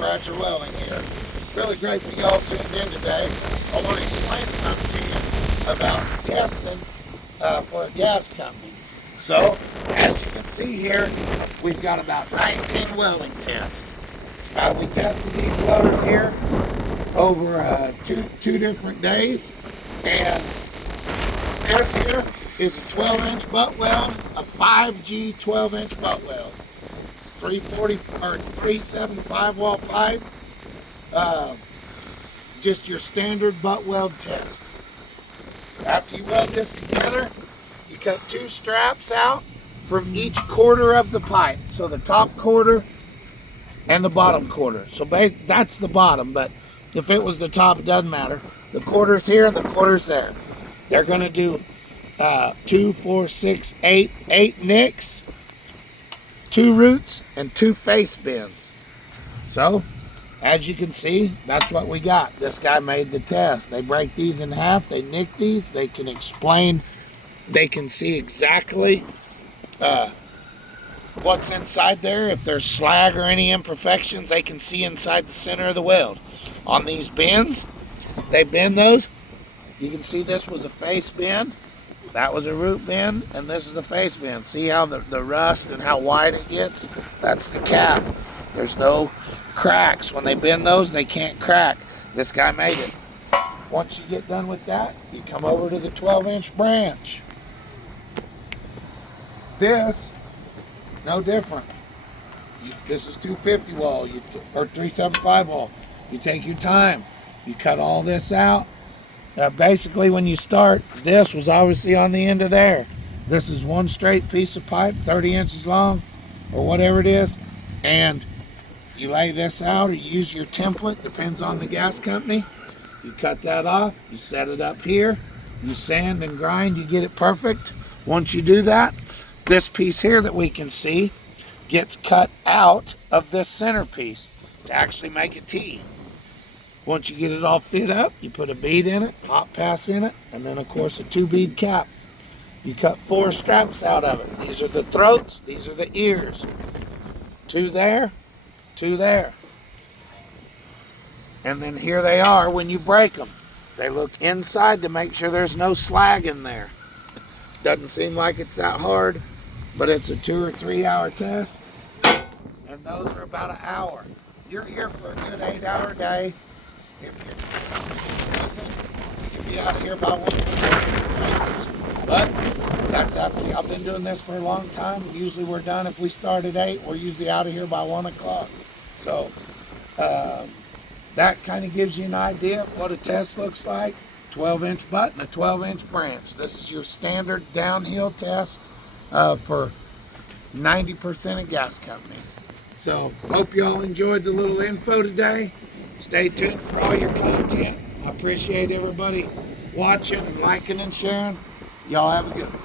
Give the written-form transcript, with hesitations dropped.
branch of welding here. Really grateful y'all tuned in today. I want to explain something to you about testing for a gas company. So, as you can see here, we've got about 19 welding tests. We tested these welders here over two different days, and this here is a 12-inch butt weld, a 5G 12-inch butt weld. It's 375 wall pipe. Just your standard butt weld test. After you weld this together, you cut two straps out from each quarter of the pipe. So the top quarter and the bottom quarter. So that's the bottom, but if it was the top, it doesn't matter. The quarter's here and the quarter's there. They're going to do 2, 4, 6, 8 nicks, 2 roots, and 2 face bends. So, as you can see, that's what we got. This guy made the test. They break these in half, they nick these, they can explain, they can see exactly what's inside there. If there's slag or any imperfections, they can see inside the center of the weld. On these bends, they bend those. You can see this was a face bend, that was a root bend, and this is a face bend. See how the rust and how wide it gets? That's the cap. There's no cracks. When they bend those, they can't crack. This guy made it. Once you get done with that, you come over to the 12-inch branch. This, no different. This is 250 wall or 375 wall. You take your time. You cut all this out. Basically, when you start, this was obviously on the end of there. This is one straight piece of pipe, 30 inches long, or whatever it is, and you lay this out or you use your template, depends on the gas company. You cut that off, you set it up here, you sand and grind, you get it perfect. Once you do that, this piece here that we can see gets cut out of this centerpiece to actually make a T. Once you get it all fit up, you put a bead in it, hot pass in it, and then of course a 2-bead cap. You cut 4 straps out of it. These are the throats, these are the ears. 2 there, 2 there. And then here they are when you break them. They look inside to make sure there's no slag in there. Doesn't seem like it's that hard, but it's a 2 or 3 hour test. And those are about an hour. You're here for a good 8-hour day. If you're season, you can be out of here by 1 o'clock. But that's after I've been doing this for a long time. Usually we're done. If we start at 8, we're usually out of here by 1 o'clock. So that kind of gives you an idea of what a test looks like. 12-inch butt and a 12-inch branch. This is your standard downhill test for 90% of gas companies. So hope y'all enjoyed the little info today. Stay tuned for all your content. I appreciate everybody watching and liking and sharing. Y'all have a good one.